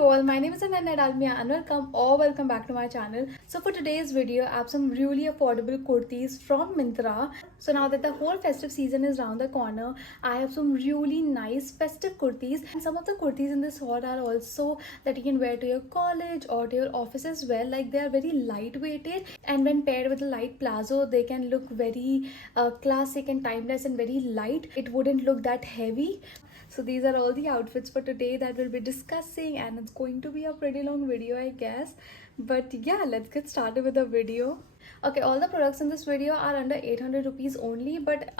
you all, my name is Ananya Dalmia and welcome back to my channel. So for today's video, I have some really affordable kurtis from Myntra. So now that the whole festive season is around the corner, I have some really nice festive kurtis, and some of the kurtis in this haul are also that you can wear to your college or to your office as well. Like, they are very lightweighted, and when paired with a light plazo, they can look very classic and timeless and very light. It wouldn't look that heavy. So these are all the outfits for today that we'll be discussing, and it's going to be a pretty long video, I guess. But yeah, let's get started with the video. Okay, all the products in this video are under 800 rupees only, but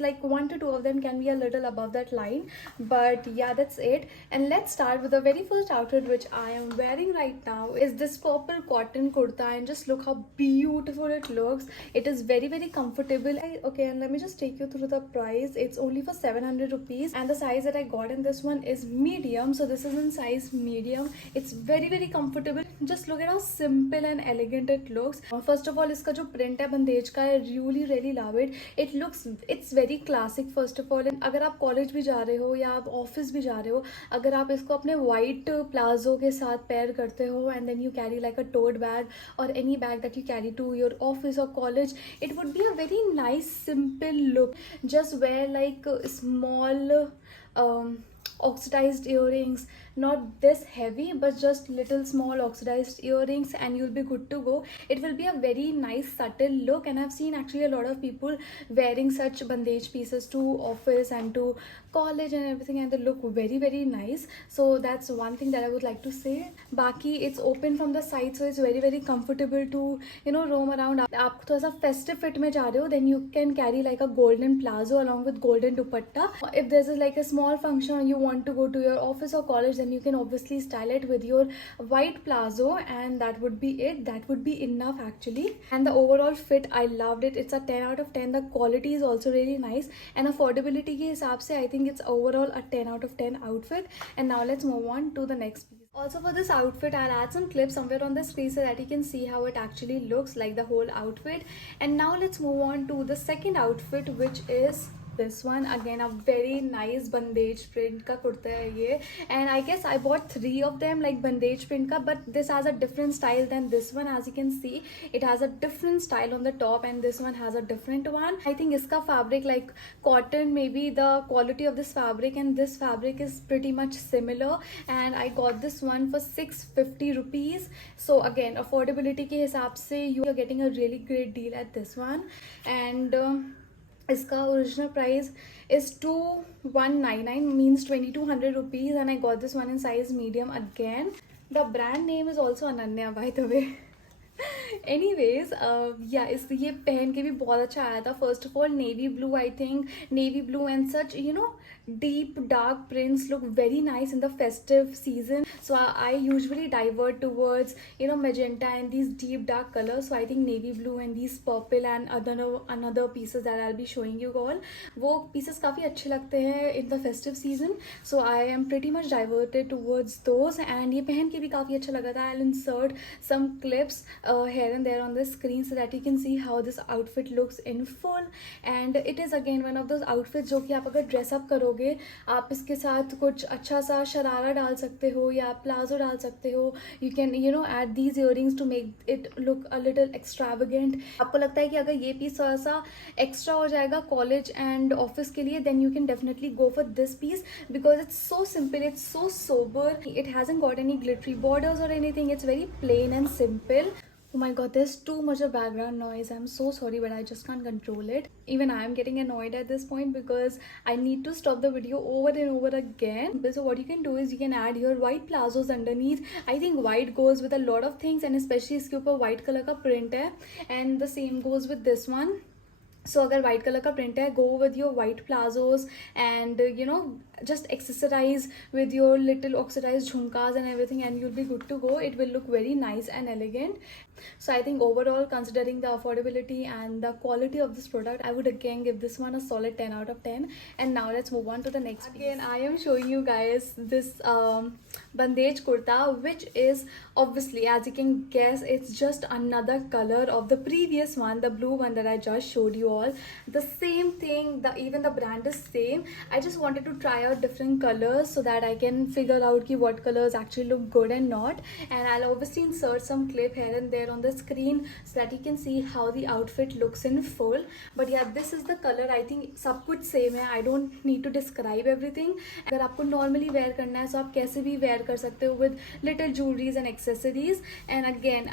like 1 to 2 of them can be a little above that line. But yeah, that's it. And let's start with the very first outfit which I am wearing right now is this purple cotton kurta, and just look how beautiful it looks. It is very comfortable. Okay, and let me just take you through the price. It's only for 700 rupees, and the size that I got in this one is medium. So this is in size medium. It's very comfortable. Just look at how simple and elegant it looks. First of all, इसका जो print है बंदेज का, I really love it. It's very classic first of all. अगर आप college भी जा रहे हो या आप ऑफिस भी जा रहे हो, अगर आप इसको अपने white प्लाजो के साथ पेयर करते हो and then you carry like a tote bag or any bag that you carry to your office or college, it would be a very nice simple look. Just wear like small oxidized earrings, not this heavy but just little small oxidized earrings, and you'll be good to go. It will be a very nice subtle look, and I've seen actually a lot of people wearing such bandage pieces to office and to college and everything, and they look very nice. So that's one thing that I would like to say. Baki, it's open from the side, so it's very comfortable to, you know, roam around. आप थोड़ा सा festive fit में जा रहे हो, then you can carry like a golden plazo along with golden dupatta. If there's like a small function you want to go to your office or college, then you can obviously style it with your white plazo, and that would be it. That would be enough actually. And the overall fit, I loved it. It's a 10 out of 10. The quality is also really nice, and affordability के हिसाब से I think it's overall a 10 out of 10 outfit. And now let's move on to the next piece. Also for this outfit, I'll add some clips somewhere on the screen so that you can see how it actually looks like, the whole outfit. And now let's move on to the second outfit, which is this one. Again, a very nice bandage print ka kurta hai ye, and I guess I bought 3 of them like bandage print ka, but this has a different style than this one. As you can see, it has a different style on the top, and this one has a different one. I think iska fabric like cotton, maybe the quality of this fabric and this fabric is pretty much similar, and I got this one for 650 rupees. So again, affordability ke hisab se you are getting a really great deal at this one. And इसका original price is 2199, means 2200 rupees, and I got this one in size medium again. The brand name is also Ananya, by the way. Anyways, yeah, ये पहन के भी बहुत अच्छा आया था. First of all, navy blue, I think navy blue and such, you know, deep dark prints look very nice in the festive season. So I usually divert towards, you know, magenta and these deep dark colors. So I think navy blue and these purple and another pieces that I'll be showing you all, वो pieces काफ़ी अच्छे लगते हैं in the festive season. So I am pretty much diverted towards those, and ये पहन के भी काफ़ी अच्छा लगा था. I'll insert some clips here and there on the screen so that you can see how this outfit looks in full. And it is again one of those outfits जो कि आप अगर dress up करोगे, आप इसके साथ कुछ अच्छा सा शरारा डाल सकते हो या प्लाजो डाल सकते हो. You can, you know, add these earrings to make it look a little extravagant. आपको लगता है कि अगर ये piece थोड़ा सा extra हो जाएगा college and office के लिए, then you can definitely go for this piece because it's so simple, it's so sober. It hasn't got any glittery borders or anything. It's very plain and simple. Oh my god, there's too much of background noise. I'm so sorry, but I just can't control it. Even I am getting annoyed at this point because I need to stop the video over and over again. So what you can do is you can add your white plazos underneath. I think white goes with a lot of things, and especially इसके ऊपर white color का print है, and the same goes with this one. So अगर white color का print है, go with your white plazos and you know, just accessorize with your little oxidized jhumkas and everything, and you'll be good to go. It will look very nice and elegant. So I think overall, considering the affordability and the quality of this product, I would again give this one a solid 10 out of 10. And now let's move on to the next piece. Again, I am showing you guys this bandage kurta, which is obviously, as you can guess, it's just another color of the previous one, the blue one that I just showed you all. The same thing, even the brand is same. I just wanted to try try out different colors so that I can figure out ki what colors actually look good and not. And I'll obviously insert some clip here and there on the screen so that you can see how the outfit looks in full. But yeah, this is the color. I think सब कुछ same है. I don't need to describe everything. अगर आपको normally wear करना है तो आप कैसे भी wear कर सकते हो with little jewelries and accessories. And again,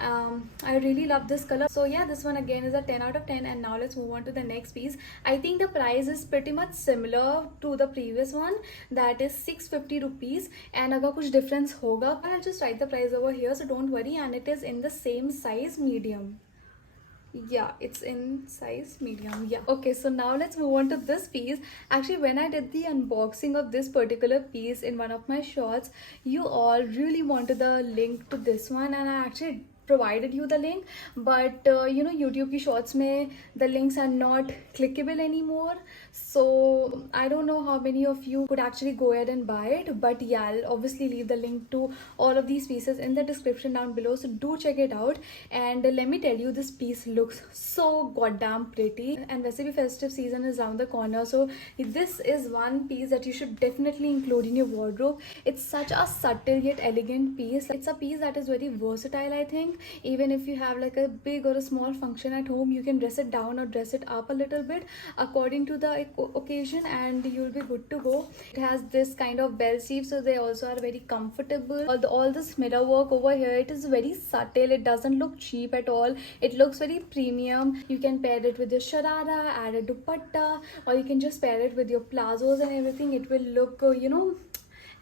I really love this color. So yeah, this one again is a 10 out of 10. And now let's move on to the next piece. I think the price is pretty much similar to the previous one, that is 650 rupees. And agar kuch difference hoga, I'll just write the price over here, so don't worry. And it is in the same size, medium. Yeah, it's in size medium. Yeah, okay, so now let's move on to this piece. Actually, when I did the unboxing of this particular piece in one of my shorts, you all really wanted the link to this one, and I actually provided you the link. But you know, YouTube ki shorts mein the links are not clickable anymore, so I don't know how many of you could actually go ahead and buy it. But yeah, I'll obviously leave the link to all of these pieces in the description down below, so do check it out. And let me tell you, this piece looks so goddamn pretty. And वैसे भी festive season is around the corner, so this is one piece that you should definitely include in your wardrobe. It's such a subtle yet elegant piece. It's a piece that is very versatile. I think even if you have like a big or a small function at home, you can dress it down or dress it up a little bit according to the occasion, and you'll be good to go. It has this kind of bell sleeves, so they also are very comfortable. All this mirror work over here, it is very subtle. It doesn't look cheap at all. It looks very premium. You can pair it with your sharara, add a dupatta, or you can just pair it with your plazos and everything. It will look you know,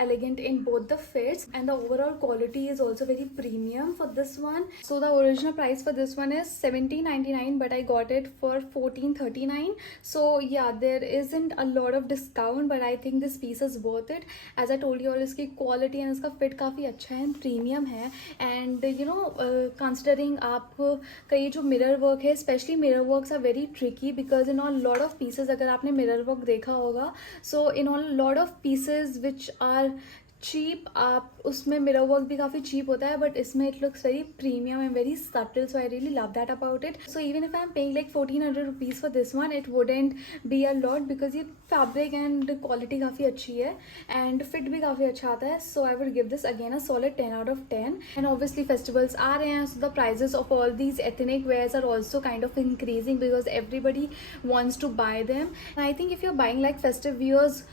elegant in both the fits, and the overall quality is also very premium for this one. So the original price for this one is 17.99, but I got it for 14.39. so yeah, there isn't a lot of discount, but I think this piece is worth it. As I told you all, iski quality and iska fit काफ़ी अच्छा है, premium है. And you know, considering आप का ये जो mirror work है, especially mirror works are very tricky, because in a lot of pieces, अगर आपने mirror work देखा होगा, so in a lot of pieces which are cheap, आप उसमें मिरर वर्क भी काफ़ी cheap होता है, but इसमें it looks very premium and very subtle, so I really love that about it. So even if I'm paying like 1400 rupees for this one, it wouldn't be a lot, because ये fabric and quality काफ़ी अच्छी है and fit भी काफ़ी अच्छा आता है. So I would give this again a solid 10 out of 10. And obviously festivals आ रहे हैं, so the prices of all these ethnic wears are also kind of increasing, because everybody wants to buy them. And I think if you're buying like festive wears,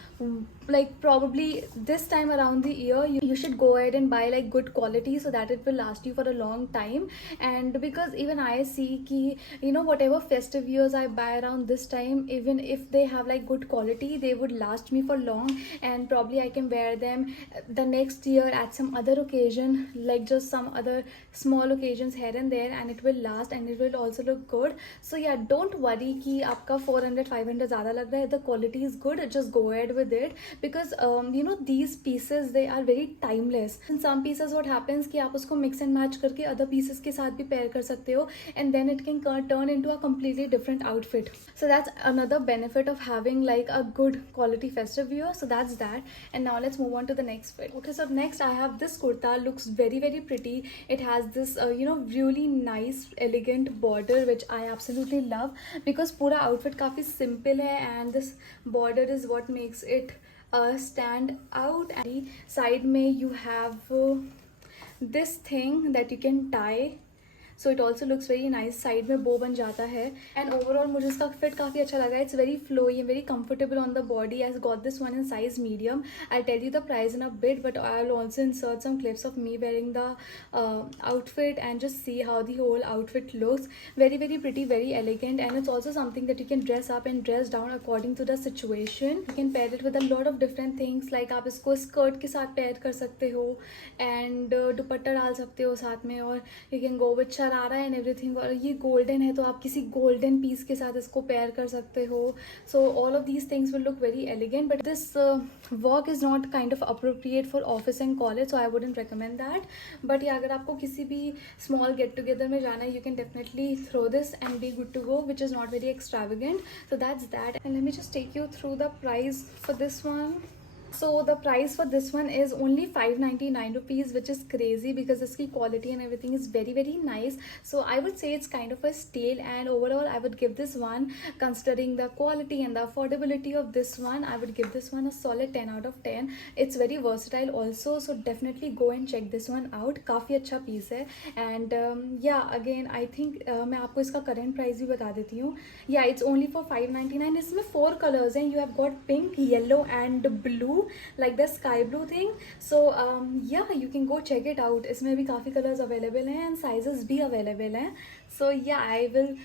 like probably this time around the year, you should go ahead and buy like good quality, so that it will last you for a long time. And because even I see ki, you know, whatever festive wears I buy around this time, even if they have like good quality, they would last me for long, and probably I can wear them the next year at some other occasion, like just some other small occasions here and there, and it will last and it will also look good. So yeah, don't worry ki aapka 400-500 zyada lag raha hai. The quality is good, just go ahead with it, because you know, these pieces, they are very timeless. In some pieces what happens कि आप उसको mix and match करके other pieces के साथ भी pair कर सकते हो, and then it can turn into a completely different outfit. So that's another benefit of having like a good quality festive wear. So that's that. And now let's move on to the next bit. Okay, so next I have this kurta. Looks very very pretty. It has this you know, really nice elegant border, which I absolutely love, because पूरा outfit काफ़ी simple है, and this border is what makes it stand out. And side में you have this thing that you can tie, so it also looks very nice. Side में बो बन जाता है, and overall मुझे इसका fit काफ़ी अच्छा लगा. It's very flowy and very comfortable on the body. I got this one in size medium. I'll tell you the price in a bit, but I'll also insert some clips of me wearing the outfit and just see how the whole outfit looks. Very very pretty, very elegant, and it's also something that you can dress up and dress down according to the situation. You can pair it with a lot of different things, like आप इसको skirt के साथ pair कर सकते हो, and दुपट्टा डाल सकते हो साथ में, और you can go with sharara and everything. और ये गोल्डन है, तो आप किसी गोल्डन पीस के साथ इसको पेयर कर सकते हो. So all of these things will look very elegant, but this work is not kind of appropriate for office and college, so I wouldn't recommend that. But या अगर आपको किसी भी स्मॉल गेट टुगेदर में जाना है, you can definitely throw this and be good to go, which is not very extravagant. So that's that. And let me just take you through the price for this one. So the price for this one is only 599 rupees, which is crazy because its quality and everything is very very nice. So I would say it's kind of a steal, and overall I would give this one, considering the quality and the affordability of this one, I would give this one a solid 10 out of 10. It's very versatile also, so definitely go and check this one out. काफ़ी अच्छा piece है. And yeah, again I think मैं आपको इसका current price भी बता देती हूँ. Yeah, it's only for 599. इसमें 4 colors हैं. You have got pink, yellow and blue, like the sky blue thing. So yeah, you can go check it out. इसमें भी काफ़ी colors available हैं and sizes भी available हैं. So yeah, I will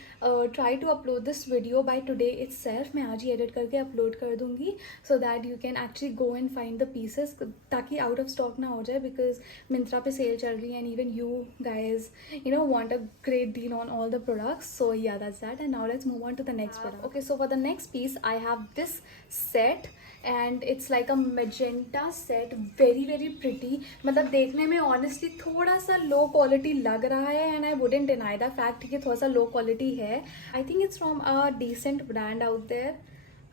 try to upload this video by today itself. मैं आज ही edit करके upload कर दूँगी, so that you can actually go and find the pieces, ताकि out of stock ना हो जाए, because Myntra पे sale चल रही है and even you guys, you know, want a great deal on all the products. So yeah, that's that. And now let's move on to the next product. Okay, so for the next piece I have this set, and it's like a magenta set, very very pretty. मतलब देखने में honestly थोड़ा सा low quality लग रहा है, and I wouldn't deny the fact कि थोड़ा सा low quality है. I think it's from a decent brand out there.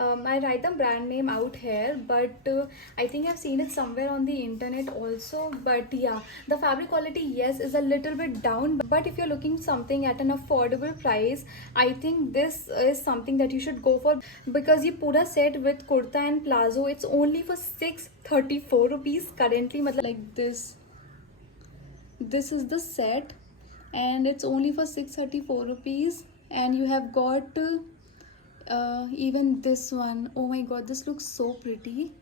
I write the brand name out here, but I think I've seen it somewhere on the internet also. But yeah, the fabric quality, yes, is a little bit down, but if you're looking something at an affordable price, I think this is something that you should go for, because ये पूरा set with kurta and plazo, it's only for 634 rupees currently. मतलब like this is the set, and it's only for 634 rupees, and you have got even this one. Oh my god, this looks so pretty.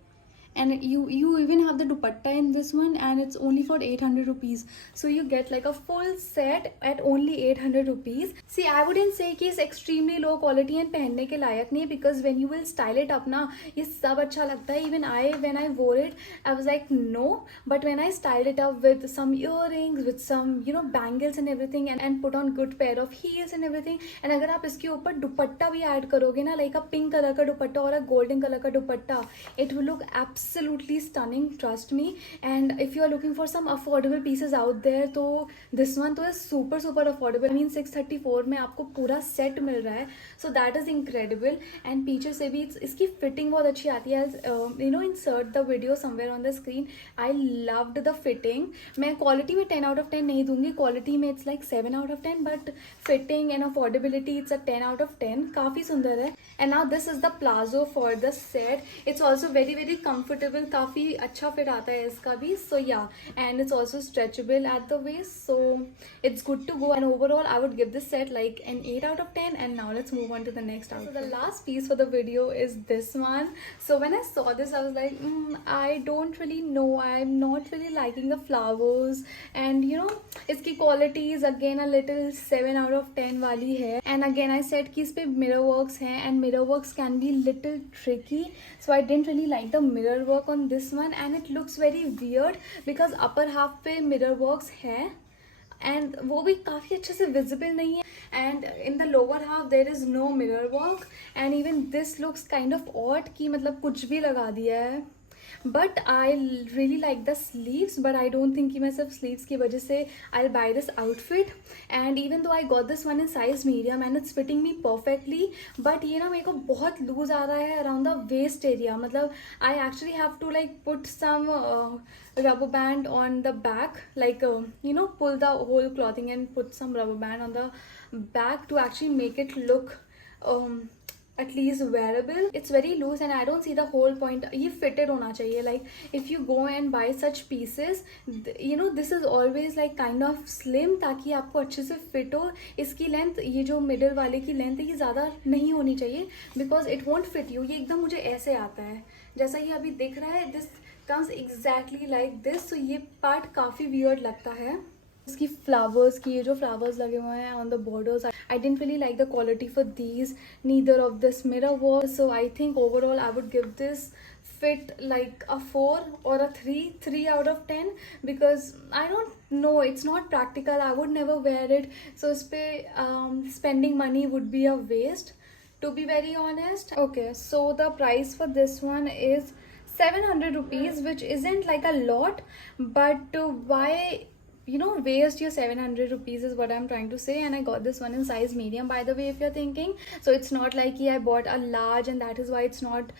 And you even have the dupatta in this one, and it's only for 800 rupees. So you get like a full set at only 800 rupees. See, I wouldn't say कि it's extremely low quality and पहनने के लायक नहीं, because when you will style it up ना, ये सब अच्छा लगता है. Even when I wore it, I was like no, but when I styled it up with some earrings, with some, you know, bangles and everything, and put on good pair of heels and everything, and अगर आप इसके ऊपर दुपट्टा भी add करोगे ना, like a pink color का दुपट्टा और a golden color का दुपट्टा, it will look absolutely stunning, trust me. And if you are looking for some affordable pieces out there, तो this one तो is super affordable. I mean 634 में आपको पूरा set मिल रहा है, so that is incredible. And पीछे से भी इसकी fitting बहुत अच्छी आती है. You know, insert the video somewhere on the screen. I loved the fitting. मैं quality में 10 out of 10 नहीं दूंगी, quality में it's like 7 out of 10, but fitting and affordability it's a 10 out of 10. काफ़ी सुंदर है. And now this is the plazo for the set. It's also very comfortable, काफ़ी अच्छा fit आता है इसका भी. So yeah, and it's also stretchable at the waist, so it's good to go. And overall I would give this set like an 8 out of 10. And now let's move on to the next outfit. So the last piece for the video is this one. So when I saw this, I was like, I don't really know, I'm not really liking the flowers, and you know, इसकी quality is again a little 7 out of 10 वाली है. And again I said कि इस पे mirror works हैं, and mirror works can be little tricky, so I didn't really like the mirror work on this one. And it looks very weird because upper half पे mirror works है, and वो भी काफ़ी अच्छे से visible नहीं है, and in the lower half there is no mirror work. And even this looks kind of odd कि मतलब कुछ भी लगा दिया है. But I really like the sleeves, but I don't think कि मैं सिर्फ sleeves की वजह से I'll buy this outfit. And even though I got this one in size medium and it's fitting me perfectly, but ये ना मेरे को बहुत loose आ रहा है around the waist area. मतलब I actually have to like put some rubber band on the back, like you know, pull the whole clothing and put some rubber band on the back to actually make it look at least wearable. It's very loose and I don't see the whole point. ये fitted होना चाहिए. Like if you go and buy such pieces, you know, this is always like kind of slim, ताकि आपको अच्छे से fit हो. इसकी length, ये जो middle वाले की length है, ये ज़्यादा नहीं होनी चाहिए, because it won't fit you. ये एकदम मुझे ऐसे आता है जैसा ये अभी दिख रहा है. This comes exactly like this, so ये part काफ़ी weird लगता है. इसकी फ्लावर्स की, ये जो फ्लावर्स लगे हुए हैं on the borders, I don't really like the quality for these, neither of this mirror work. So I think overall I would give this fit like a 4 or a 3 out of 10, because I don't know, it's not practical. I would never wear it, so इस पे spending money would be a waste, to be very honest. Okay, so the price for this one is 700 rupees, which isn't like a lot, but why waste your 700 rupees is what I'm trying to say. And I got this one in size medium, by the way, if you're thinking. So it's not like I bought a large and that is why it's not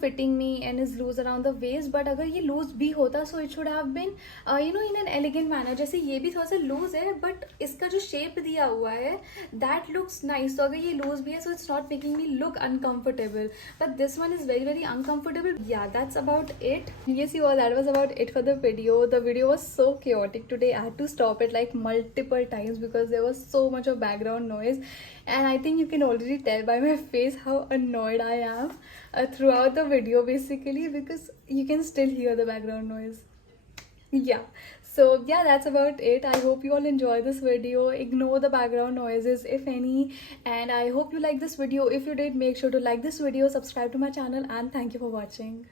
fitting me and is loose around the waist. But अगर ये loose भी होता, so it should have been in an elegant manner. जैसे ये भी थोड़ा सा loose है, but इसका जो shape दिया हुआ है that looks nice. तो अगर ये loose भी है, so it's not making me look uncomfortable. But this one is very very uncomfortable. Yeah, that's about it. Yes, you all, that was about it for the video. The video was so chaotic today. I had to stop it like multiple times because there was so much of background noise, and I think you can already tell by my face how annoyed I am throughout the video, basically, because you can still hear the background noise. Yeah, so yeah, that's about it. I hope you all enjoy this video. Ignore the background noises if any, and I hope you like this video. If you did, make sure to like this video, subscribe to my channel, and thank you for watching.